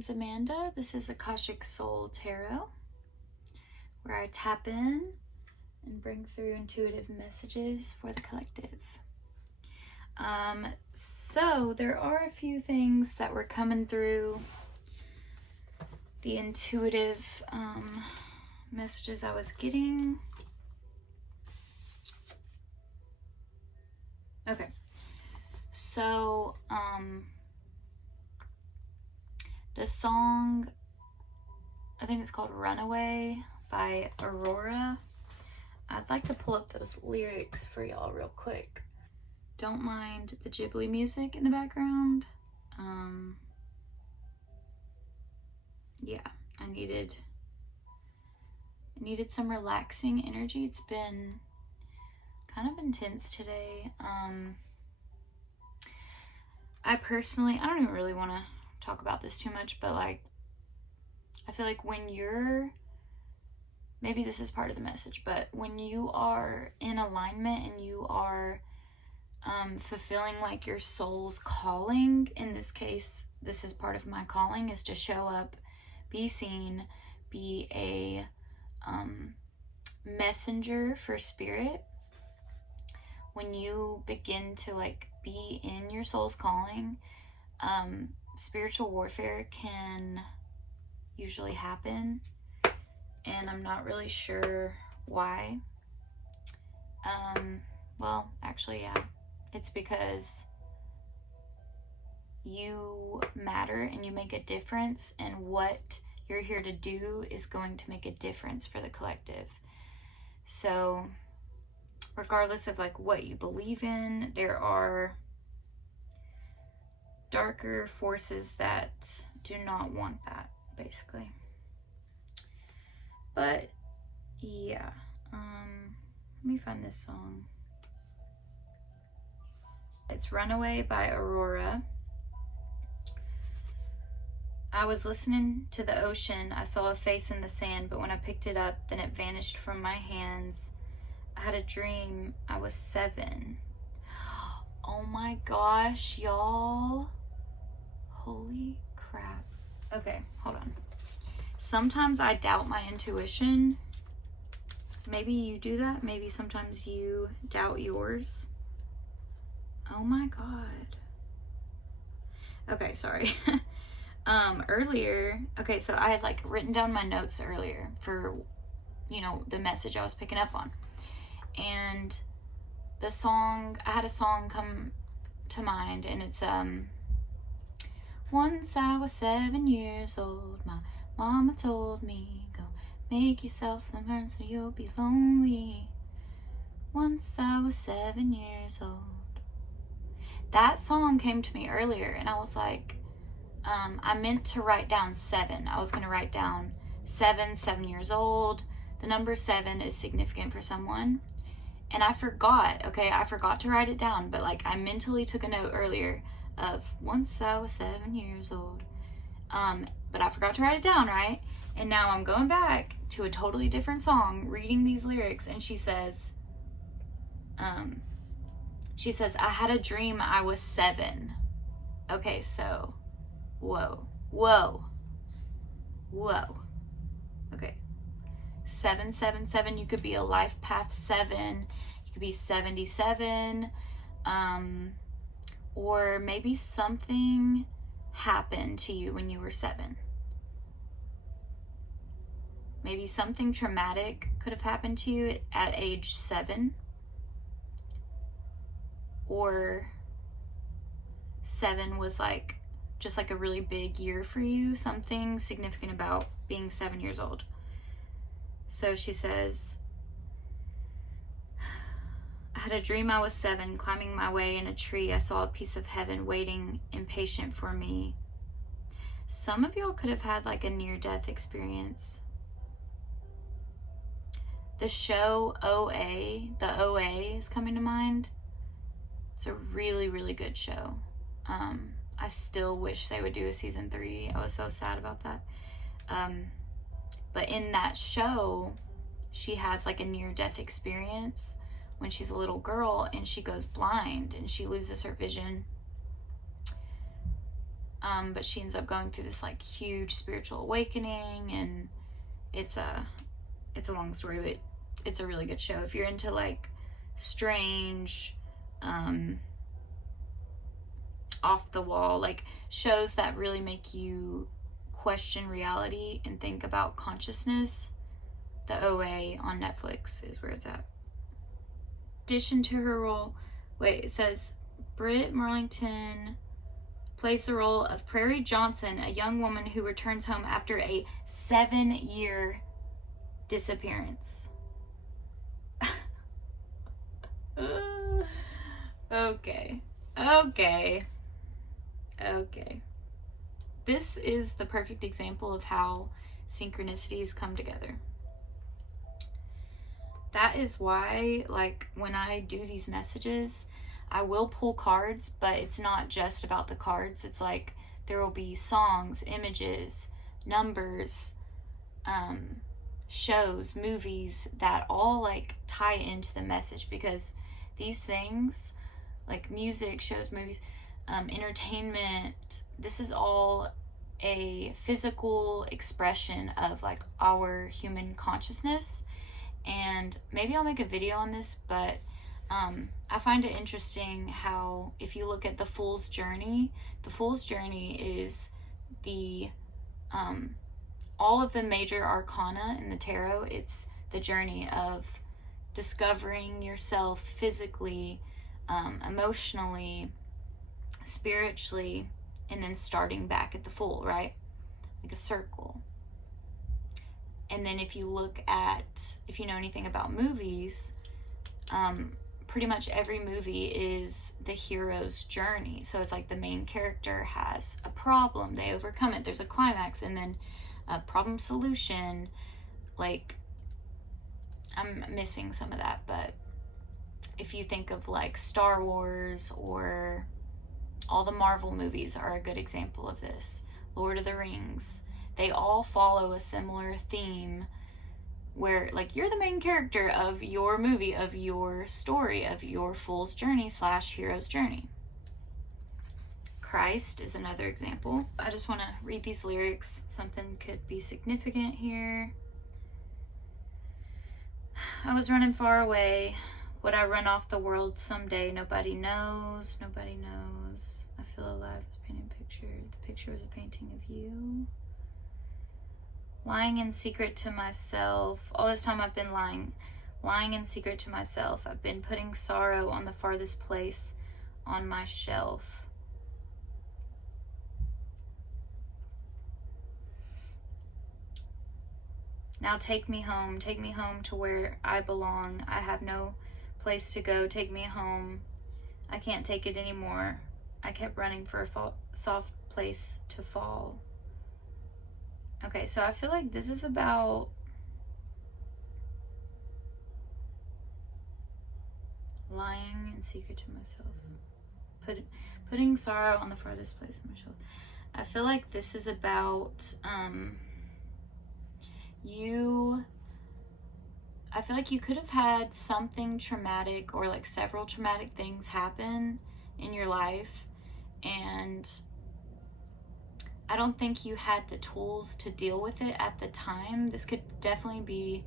name's Amanda. This is Akashic Soul Tarot, where I tap in and bring through intuitive messages for the collective. So there are a few things that were coming through the intuitive messages I was getting. Okay, so the song, I think it's called Runaway by Aurora. I'd like to pull up those lyrics for y'all real quick. Don't mind the Ghibli music in the background. Yeah, I needed some relaxing energy. It's been kind of intense today. I don't even really want to talk about this too much, but like, I feel like when you're, maybe this is part of the message, but when you are in alignment and you are fulfilling like your soul's calling, in this case, this is part of my calling, is to show up, be seen, be a messenger for spirit. When you begin to like be in your soul's calling, spiritual warfare can usually happen, and I'm not really sure why. Well, actually, yeah. It's because you matter and you make a difference, and what you're here to do is going to make a difference for the collective. So regardless of like what you believe in, there are darker forces that do not want that, basically. But yeah, let me find this song. It's Runaway by Aurora. I was listening to the ocean. I saw a face in the sand, but when I picked it up, then it vanished from my hands. I had a dream. I was 7. Oh my gosh, y'all. Holy crap. Okay, hold on. Sometimes I doubt my intuition. Maybe you do that. Maybe sometimes you doubt yours. Oh my god. Okay, sorry. Earlier, okay, so I had like written down my notes earlier for, you know, the message I was picking up on. And the song, I had a song come to mind, and it's once I was 7 years old, my mama told me, go make yourself learn so you'll be lonely. Once I was 7 years old. That song came to me earlier, and I was like, I meant to write down 7. I was going to write down 7 years old. The number 7 is significant for someone. And I forgot, okay? I forgot to write it down, but like I mentally took a note earlier of once I was 7 years old. But I forgot to write it down, right? And now I'm going back to a totally different song, reading these lyrics, and she says, I had a dream I was 7. Okay, so, whoa. Okay. 777, you could be a life path 7. You could be 77. Or maybe something happened to you when you were 7. Maybe something traumatic could have happened to you at age 7. Or 7 was like just like a really big year for you. Something significant about being 7 years old. So she says, I had a dream I was 7, climbing my way in a tree. I saw a piece of heaven waiting, impatient for me. Some of y'all could have had like a near-death experience. The show OA, the OA is coming to mind. It's a really, really good show. I still wish they would do a season 3. I was so sad about that. But in that show, she has like a near-death experience when she's a little girl, and she goes blind and she loses her vision. But she ends up going through this like huge spiritual awakening, and it's a long story, but it's a really good show if you're into like strange, off the wall, like shows that really make you question reality and think about consciousness. The OA on Netflix is where it's at. In addition to her role, it says Britt Marlington plays the role of Prairie Johnson, a young woman who returns home after a 7-year disappearance. Okay. This is the perfect example of how synchronicities come together. That is why, like, when I do these messages, I will pull cards, but it's not just about the cards. It's like there will be songs, images, numbers, shows, movies that all like tie into the message, because these things like music, shows, movies, entertainment, this is all a physical expression of like our human consciousness. And maybe I'll make a video on this, but I find it interesting how if you look at the Fool's Journey is the all of the major arcana in the tarot. It's the journey of discovering yourself physically, emotionally, spiritually, and then starting back at the Fool, right? Like a circle. And then if you look at, if you know anything about movies, pretty much every movie is the hero's journey. So it's like the main character has a problem, they overcome it, there's a climax, and then a problem solution. Like, I'm missing some of that, but if you think of like Star Wars, or all the Marvel movies are a good example of this, Lord of the Rings, they all follow a similar theme where like you're the main character of your movie, of your story, of your Fool's Journey / hero's journey. Christ is another example. I just want to read these lyrics. Something could be significant here. I was running far away. Would I run off the world someday? Nobody knows. Nobody knows. I feel alive. Was painting a picture. The picture was a painting of you. Lying in secret to myself. All this time I've been lying in secret to myself. I've been putting sorrow on the farthest place on my shelf. Now take me home to where I belong. I have no place to go. Take me home. I can't take it anymore. I kept running for a soft place to fall. Okay, so I feel like this is about lying in secret to myself. Putting sorrow on the farthest place on my shelf. I feel like this is about I feel like you could have had something traumatic, or like several traumatic things happen in your life, and I don't think you had the tools to deal with it at the time. This could definitely be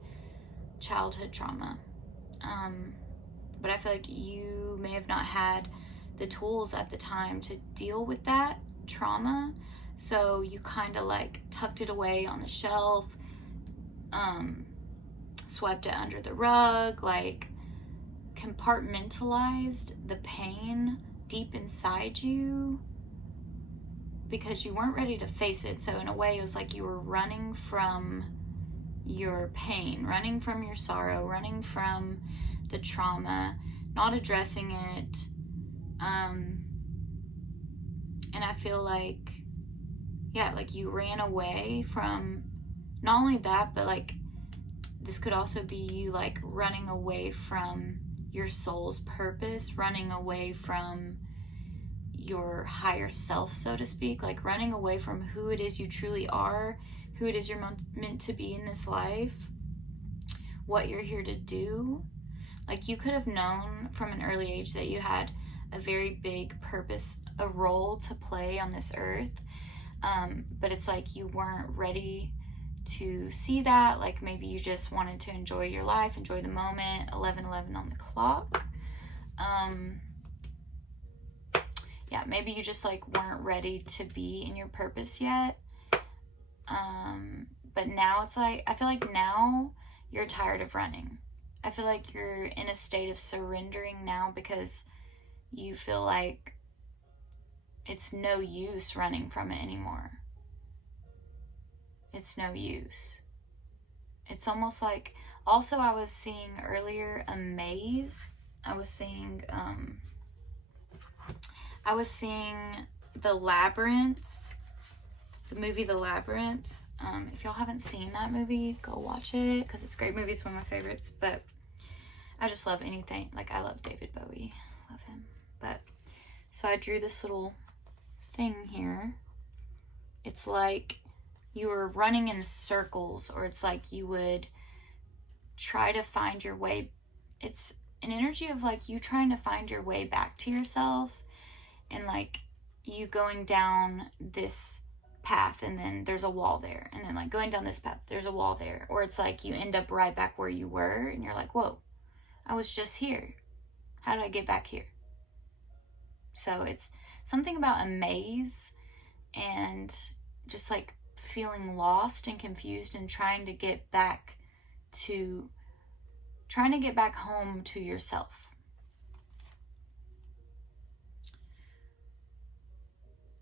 childhood trauma. But I feel like you may have not had the tools at the time to deal with that trauma. So you kind of like tucked it away on the shelf, swept it under the rug, like compartmentalized the pain deep inside you, because you weren't ready to face it. So in a way, it was like you were running from your pain, running from your sorrow, running from the trauma, not addressing it. And I feel like, yeah, like you ran away from not only that, but like this could also be you like running away from your soul's purpose, running away from your higher self, so to speak, like running away from who it is you truly are, who it is you're meant to be in this life, what you're here to do. Like you could have known from an early age that you had a very big purpose a role to play on this earth. But it's like you weren't ready to see that. Like maybe you just wanted to enjoy your life, enjoy the moment. 11:11 on the clock. Yeah, maybe you just like weren't ready to be in your purpose yet. But now it's like, I feel like now you're tired of running. I feel like you're in a state of surrendering now because you feel like it's no use running from it anymore. It's no use. It's almost like, also I was seeing earlier a maze. I was seeing The Labyrinth, the movie The Labyrinth. If y'all haven't seen that movie, go watch it because it's a great movie. It's one of my favorites. But I just love anything. Like, I love David Bowie. Love him. But so I drew this little thing here. It's like you were running in circles, or it's like you would try to find your way. It's an energy of like you trying to find your way back to yourself, and like you going down this path and then there's a wall there, and then like going down this path, there's a wall there. Or it's like you end up right back where you were and you're like, whoa, I was just here. How did I get back here? So it's something about a maze and just like feeling lost and confused and trying to get back home to yourself.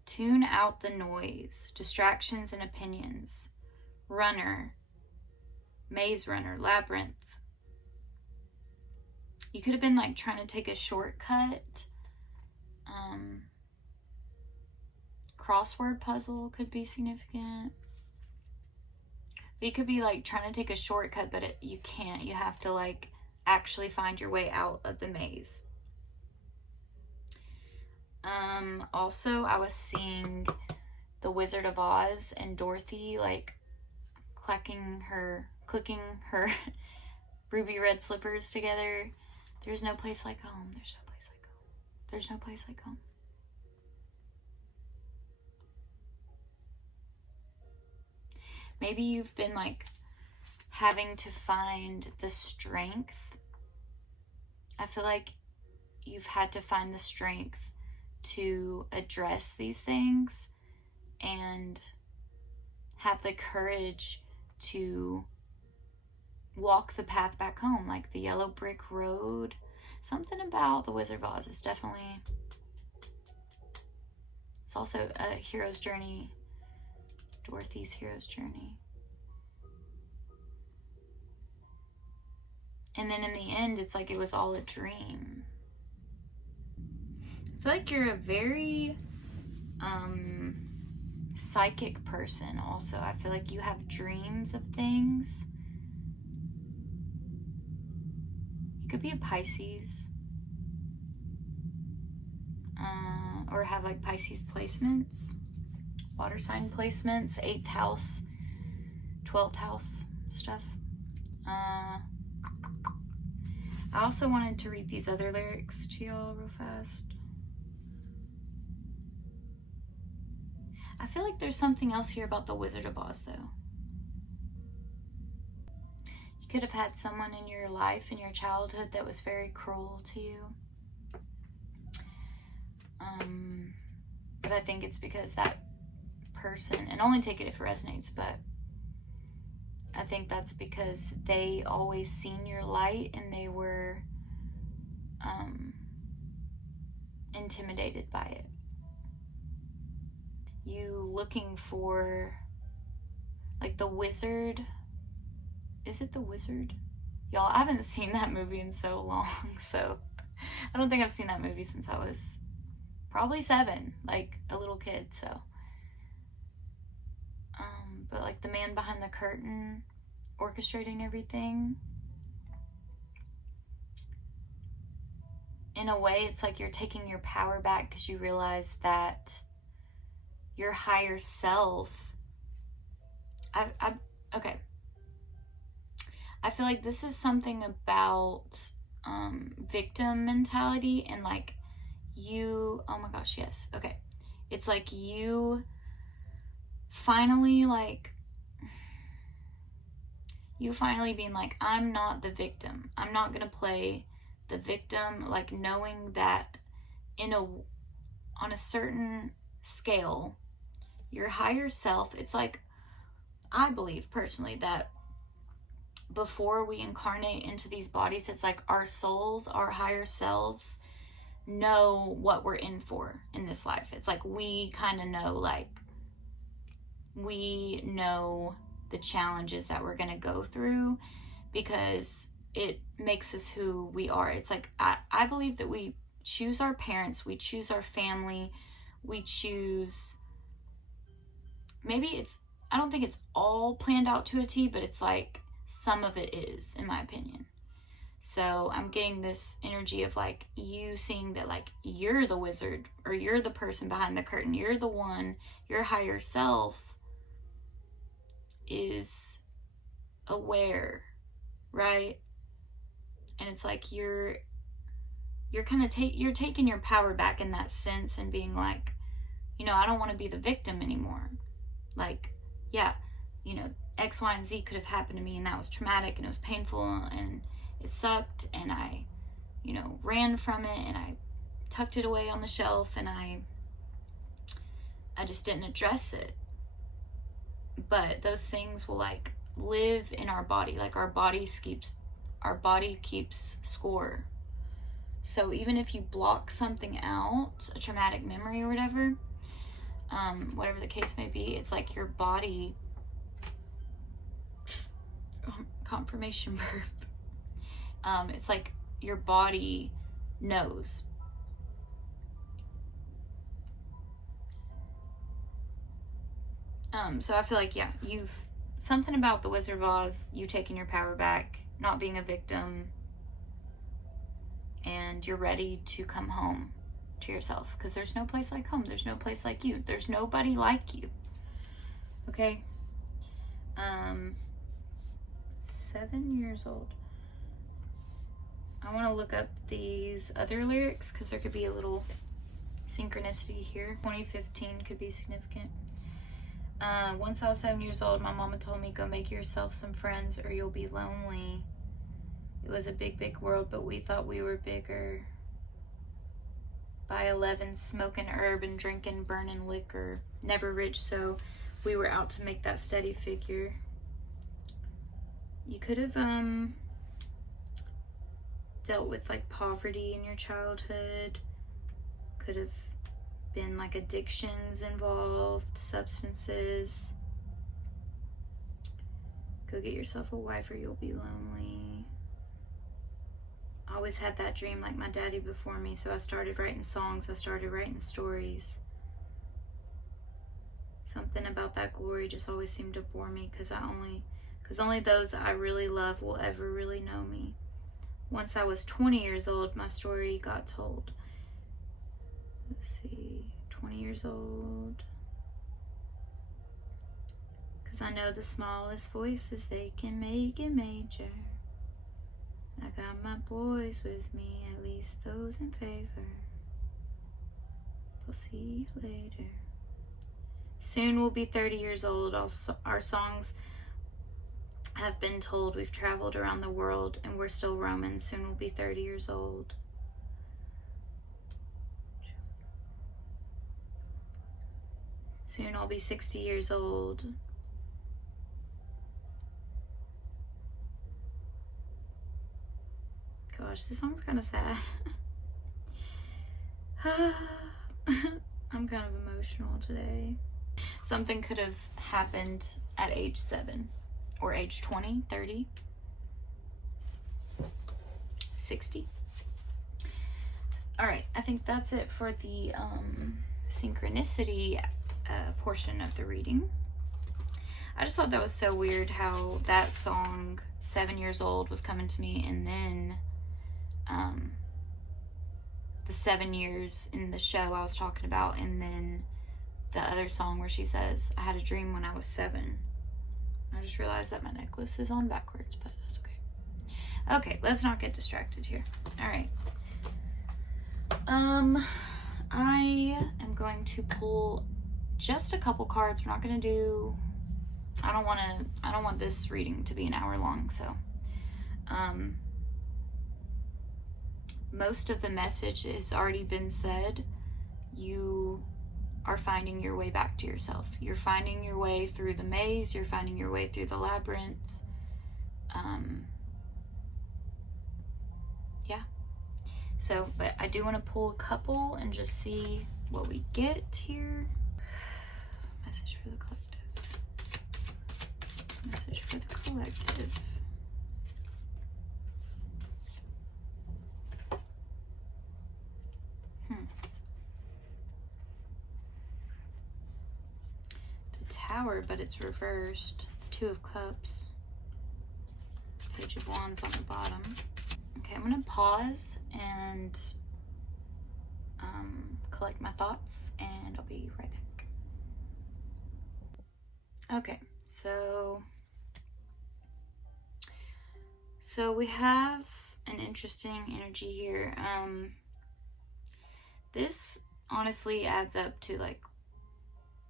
Tune out the noise, distractions and opinions. Runner, maze runner, labyrinth. You could have been like trying to take a shortcut. Crossword puzzle could be significant. But you could be like trying to take a shortcut, but you can't. You have to like actually find your way out of the maze. Also, I was seeing The Wizard of Oz and Dorothy like clicking her ruby red slippers together. There's no place like home. There's no place like home. There's no place like home. Maybe you've been like having to find the strength. I feel like you've had to find the strength to address these things and have the courage to walk the path back home, like the yellow brick road. Something about The Wizard of Oz is definitely, it's also a hero's journey, Dorothy's hero's journey. And then in the end, it's like it was all a dream. I feel like you're a very psychic person also. I feel like you have dreams of things. You could be a Pisces. Or have like Pisces placements. Water sign placements. 8th house. 12th house stuff. I also wanted to read these other lyrics to y'all real fast. I feel like there's something else here about The Wizard of Oz, though. You could have had someone in your life, in your childhood, that was very cruel to you. But I think it's because that person, and only take it if it resonates, but I think that's because they always seen your light and they were intimidated by it. You looking for, like, the wizard. Is it The Wizard? Y'all, I haven't seen that movie in so long, so I don't think I've seen that movie since I was probably 7, like a little kid, so. But like the man behind the curtain orchestrating everything. In a way, it's like you're taking your power back because you realize that your higher self. Okay. I feel like this is something about victim mentality, and like you, oh my gosh, yes, okay. It's like you finally, like, you finally being like, I'm not the victim. I'm not gonna play the victim, like knowing that on a certain scale, your higher self, it's like, I believe personally that before we incarnate into these bodies, it's like our souls, our higher selves know what we're in for in this life. It's like we kind of know, like, we know the challenges that we're going to go through because it makes us who we are. It's like, I believe that we choose our parents, we choose our family, we choose, maybe it's, I don't think it's all planned out to a T, but it's like some of it is, in my opinion. So I'm getting this energy of like you seeing that like you're the wizard, or you're the person behind the curtain, you're the one, your higher self is aware, right? And it's like you're kind of you're taking your power back in that sense and being like, you know, I don't want to be the victim anymore. Like, yeah, you know, X, Y, and Z could have happened to me, and that was traumatic, and it was painful, and it sucked, and I, you know, ran from it, and I tucked it away on the shelf, and I just didn't address it. But those things will like live in our body, like our body keeps score. So even if you block something out, a traumatic memory or whatever the case may be, it's like your body, confirmation burp, it's like your body knows. So I feel like, yeah, something about the Wizard of Oz, you taking your power back, not being a victim, and you're ready to come home to yourself, because there's no place like home. There's no place like you. There's nobody like you. Okay? 7 years old. I want to look up these other lyrics because there could be a little synchronicity here. 2015 could be significant. Once I was 7 years old, my mama told me, go make yourself some friends or you'll be lonely. It was a big, big world, but we thought we were bigger. By 11, smoking herb and drinking, burning liquor. Never rich, so we were out to make that steady figure. You could have dealt with like poverty in your childhood. Could have been like addictions involved, substances. Go get yourself a wife or you'll be lonely. I always had that dream like my daddy before me, so I started writing songs, I started writing stories. Something about that glory just always seemed to bore me because only those I really love will ever really know me. Once I was 20 years old, my story got told. Let's see, 20 years old. Because I know the smallest voices, they can make it major. I got my boys with me, at least those in favor. I'll see you later. Soon we'll be 30 years old. Our songs have been told. We've traveled around the world and we're still roaming. Soon we'll be 30 years old. Soon I'll be 60 years old. Gosh, this song's kind of sad. I'm kind of emotional today. Something could have happened at age 7 or age 20, 30, 60. All right, I think that's it for the synchronicity portion of the reading. I just thought that was so weird how that song, 7 years old, was coming to me, and then the 7 years in the show I was talking about, and then the other song where she says, I had a dream when I was 7. I just realized that my necklace is on backwards, but that's okay. Okay, let's not get distracted here. All right. I am going to pull just a couple cards. We're not going to do, I don't want this reading to be an hour long, so most of the message has already been said. You are finding your way back to yourself. You're finding your way through the maze. You're finding your way through the labyrinth. Yeah. So, but I do want to pull a couple and just see what we get here. Message for the collective. Message for the collective. The Tower, but it's reversed. Two of Cups. Page of Wands on the bottom. Okay, I'm gonna pause and collect my thoughts, and I'll be right back. Okay, so we have an interesting energy here. This honestly adds up to like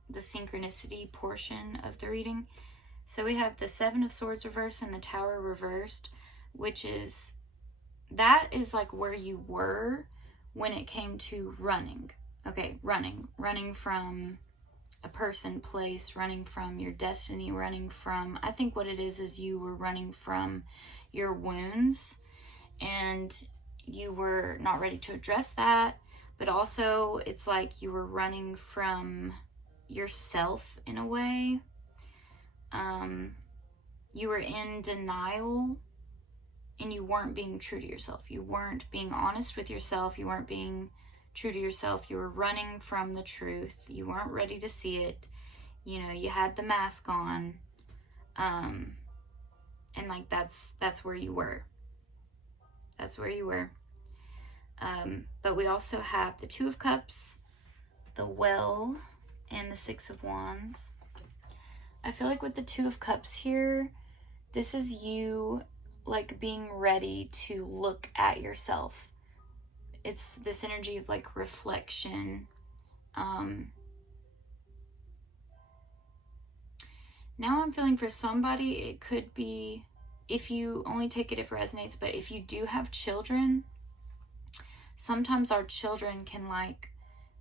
the synchronicity portion of the reading. So we have the Seven of Swords reversed and the Tower reversed, which is, that is like where you were when it came to running. Okay, running from a person, place, running from your destiny, running from, I think what it is you were running from your wounds, and you were not ready to address that, but also it's like you were running from yourself in a way. You were in denial, and you weren't being true to yourself. You weren't being honest with yourself. You weren't being true to yourself. You were running from the truth. You weren't ready to see it. You know, you had the mask on. And like that's where you were. That's where you were. But we also have the Two of Cups, the Well, and the Six of Wands. I feel like with the Two of Cups here, this is you like being ready to look at yourself. It's this energy of like reflection. Now I'm feeling for somebody, it could be, if you only take it if it resonates, but if you do have children, sometimes our children can like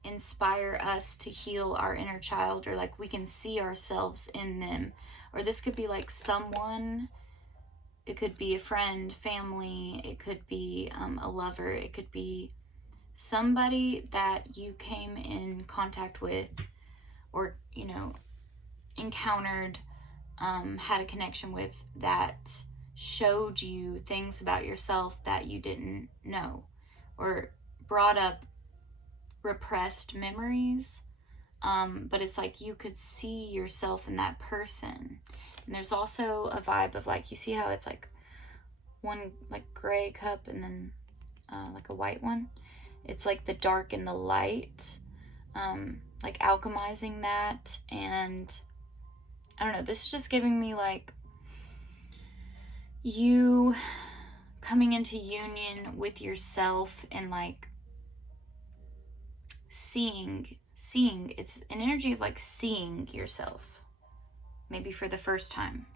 inspire us to heal our inner child, or like we can see ourselves in them. Or this could be like someone, it could be a friend, family, it could be a lover, it could be somebody that you came in contact with, or you know, encountered, had a connection with, that showed you things about yourself that you didn't know, or brought up repressed memories, but it's like you could see yourself in that person. And there's also a vibe of like, you see how it's like one like gray cup and then like a white one. It's like the dark and the light, like alchemizing that. And I don't know, this is just giving me like you coming into union with yourself and like seeing, it's an energy of like seeing yourself, maybe for the first time.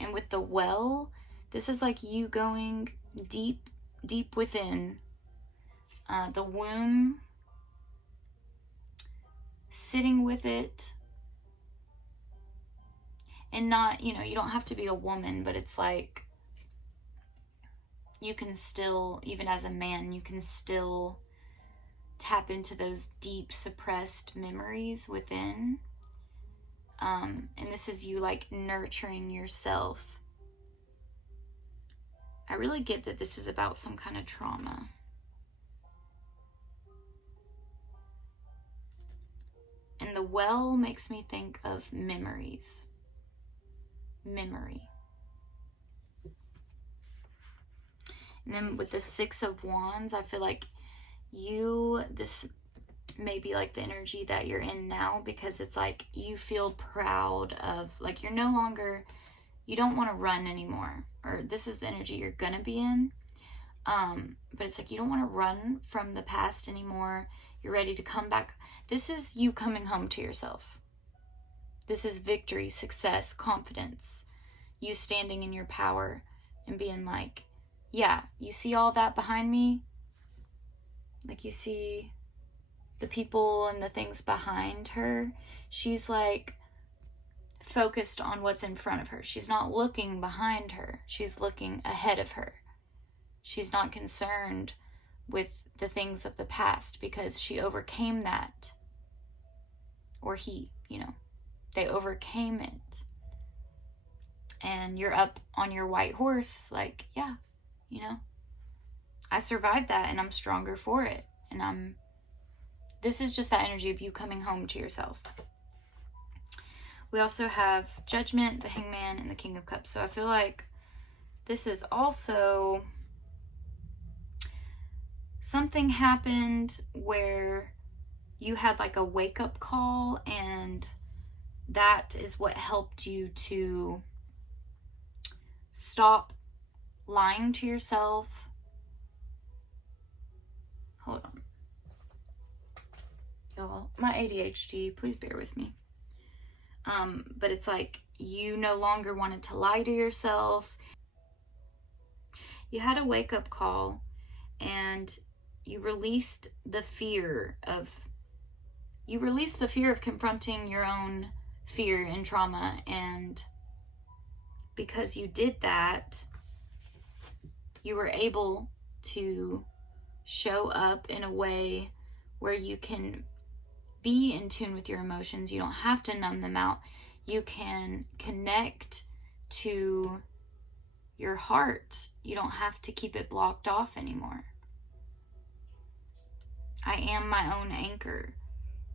And with the Well, this is like you going deep within the womb, sitting with it, and not, you know, you don't have to be a woman, but it's like you can still, even as a man, you can still tap into those deep suppressed memories within. And this is you like nurturing yourself. I really get that this is about some kind of trauma. And the Well makes me think of memories. Memory. And then with the Six of Wands, I feel like this may be like the energy that you're in now, because it's like you feel proud of, like you're no longer, you don't want to run anymore, or this is the energy you're gonna be in. But it's like you don't want to run from the past anymore. You're ready to come back. This is you coming home to yourself. This is victory, success, confidence. You standing in your power and being like, yeah, you see all that behind me? Like, you see the people and the things behind her. She's like focused on what's in front of her. She's not looking behind her. She's looking ahead of her. She's not concerned with the things of the past because she overcame that. Or he, they overcame it. And you're up on your white horse like, yeah, I survived that and I'm stronger for it. And this is just that energy of you coming home to yourself. We also have Judgment, the Hangman, and the King of Cups. So I feel like this is also something happened where you had like a wake-up call, and that is what helped you to stop lying to yourself. Hold on. Y'all, my ADHD, please bear with me. But it's like you no longer wanted to lie to yourself. You had a wake-up call, and you released the fear of confronting your own fear and trauma. And because you did that, you were able to show up in a way where you can be in tune with your emotions. You don't have to numb them out. You can connect to your heart. You don't have to keep it blocked off anymore. I am my own anchor.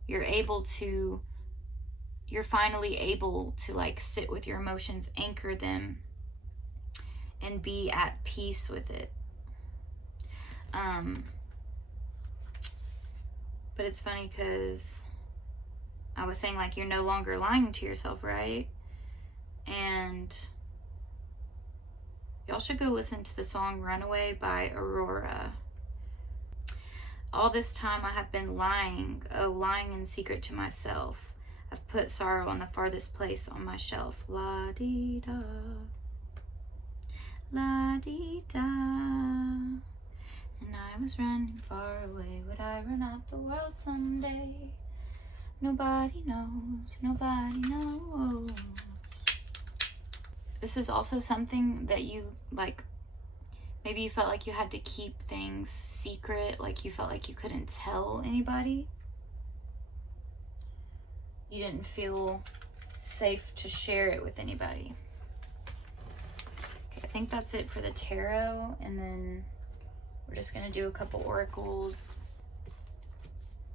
You're finally able to like sit with your emotions, anchor them, and be at peace with it. But it's funny because I was saying like you're no longer lying to yourself, right? And y'all should go listen to the song Runaway by Aurora. All this time I have been lying, lying in secret to myself. I've put sorrow on the farthest place on my shelf. La-dee-da, la-dee-da. And I was running far away. Would I run out the world someday? Nobody knows, nobody knows. This is also something that you, like, maybe you felt like you had to keep things secret, like you felt like you couldn't tell anybody. You didn't feel safe to share it with anybody. Okay, I think that's it for the tarot, and then we're just going to do a couple oracles.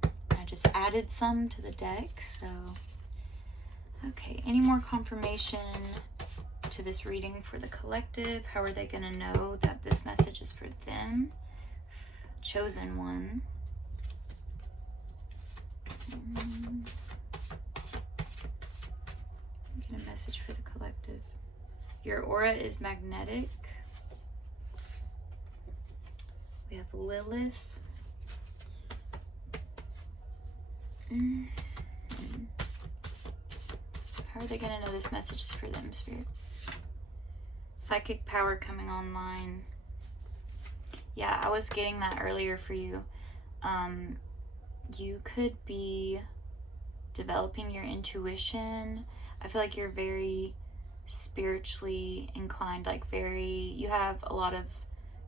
I just added some to the deck, so... Okay, any more confirmation to this reading for the collective? How are they going to know that this message is for them? Chosen one. Get a message for the collective. Your aura is magnetic. We have Lilith. How are they going to know this message is for them, Spirit? Psychic power coming online. Yeah, I was getting that earlier for you. You could be developing your intuition. I feel like you're very spiritually inclined, you have a lot of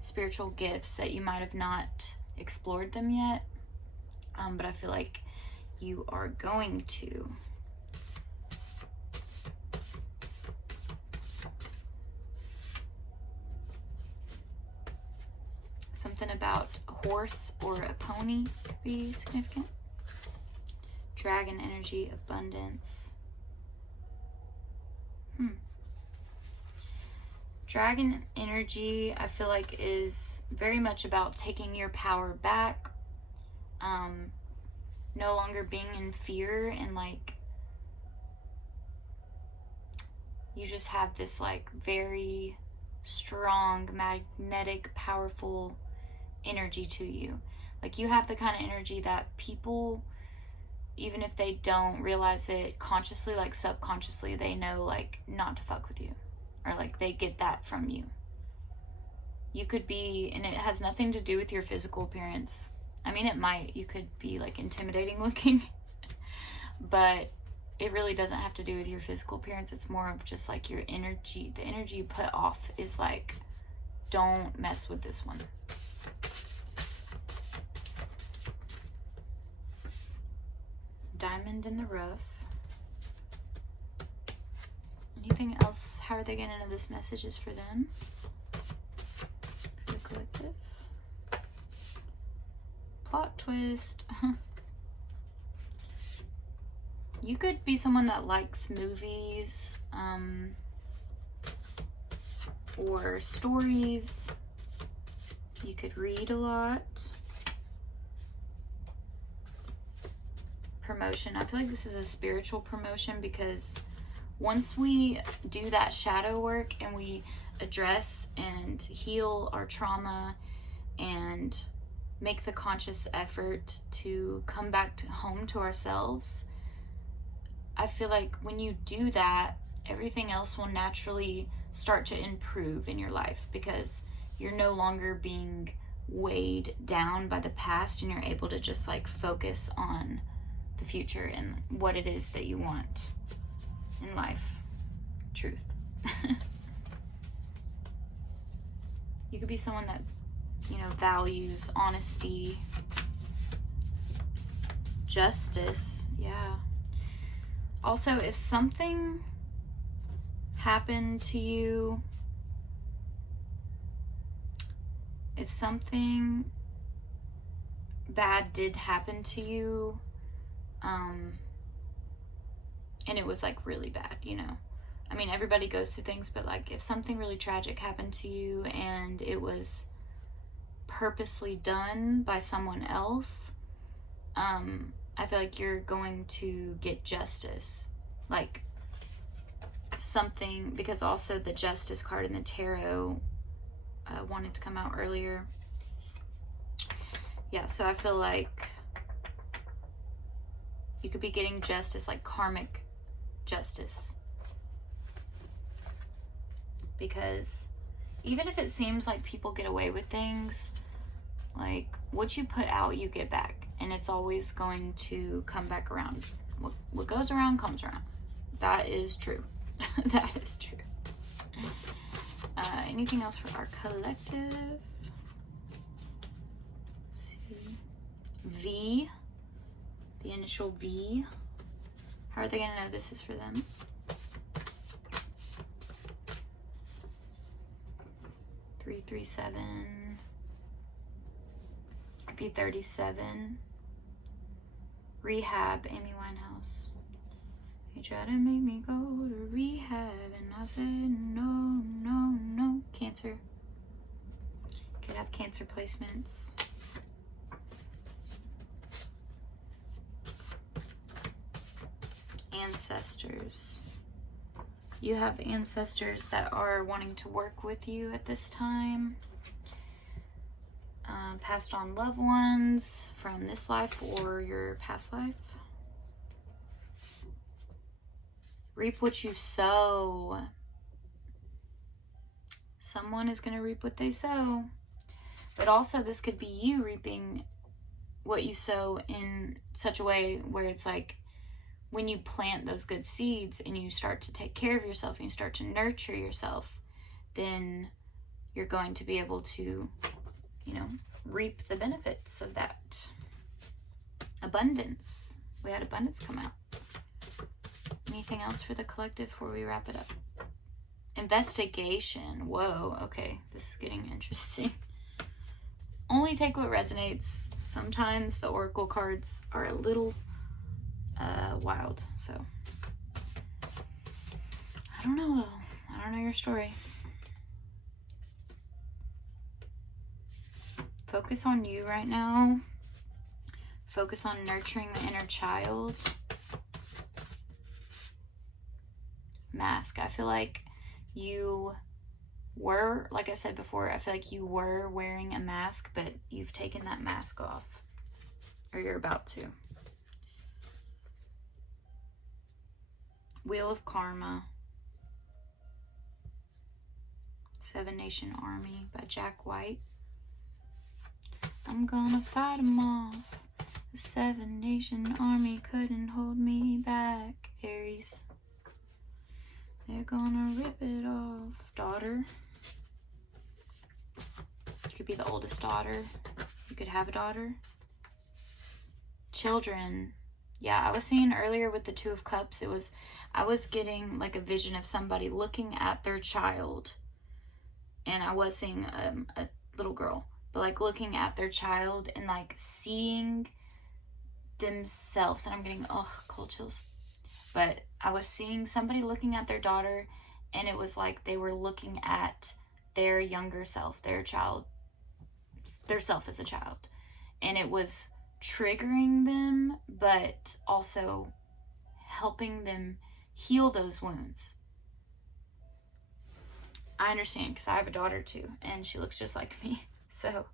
spiritual gifts that you might have not explored them yet. But I feel like you are going to. Something about a horse or a pony could be significant. Dragon energy, abundance. Dragon energy, I feel like, is very much about taking your power back. No longer being in fear, and like you just have this like very strong, magnetic, powerful energy to you. Like, you have the kind of energy that people, even if they don't realize it consciously, like subconsciously, they know like not to fuck with you, or like they get that from you. You could be, and it has nothing to do with your physical appearance. I mean, it might. You could be like intimidating looking, but it really doesn't have to do with your physical appearance. It's more of just like your energy. The energy you put off is like, don't mess with this one. Diamond in the rough. Anything else? How are they going to know this message is for them? For the collective. Plot twist. You could be someone that likes movies, or stories. You could read a lot. Promotion. I feel like this is a spiritual promotion, because once we do that shadow work and we address and heal our trauma and make the conscious effort to come back to home to ourselves, I feel like when you do that, everything else will naturally start to improve in your life, because you're no longer being weighed down by the past, and you're able to just like focus on the future and what it is that you want in life. Truth. You could be someone that, you know, values honesty, justice. Yeah. Also, if something happened to you, if something bad did happen to you, and it was like really bad, you know, I mean, everybody goes through things, but like if something really tragic happened to you and it was purposely done by someone else, I feel like you're going to get justice. Like something, because also the Justice card in the tarot wanted to come out earlier. Yeah, so I feel like you could be getting justice, like karmic justice. Because even if it seems like people get away with things, like what you put out, you get back. And it's always going to come back around. What goes around comes around. That is true. That is true. Anything else for our collective? Let's see. V. The initial V. How are they going to know this is for them? Three, 3, 7. Could be 37. Rehab, Amy Winehouse. He tried to make me go to rehab, and I said no, no, no. Cancer. Could have Cancer placements. Ancestors. You have ancestors that are wanting to work with you at this time. Passed on loved ones from this life or your past life. Reap what you sow. Someone is going to reap what they sow. But also this could be you reaping what you sow in such a way where it's like when you plant those good seeds and you start to take care of yourself and you start to nurture yourself, then you're going to be able to, you know, reap the benefits of that. Abundance. We had abundance come out. Anything else for the collective before we wrap it up? Investigation. Whoa, okay. This is getting interesting. Only take what resonates. Sometimes the oracle cards are a little wild, so I don't know though. I don't know your story. Focus on you right now. Focus on nurturing the inner child. Mask. I feel like you were, like I said before, I feel like you were wearing a mask, but you've taken that mask off, or you're about to. Wheel of Karma, Seven Nation Army by Jack White. I'm gonna fight 'em off. The Seven Nation Army couldn't hold me back. Aries. They're gonna rip it off. Daughter. You could be the oldest daughter. You could have a daughter. Children. Yeah, I was seeing earlier with the Two of Cups, I was getting like a vision of somebody looking at their child. And I was seeing a little girl, but like looking at their child and like seeing themselves. And I'm getting, cold chills. But I was seeing somebody looking at their daughter, and it was like they were looking at their younger self, their child, their self as a child. And it was triggering them, but also helping them heal those wounds. I understand, because I have a daughter too, and she looks just like me. So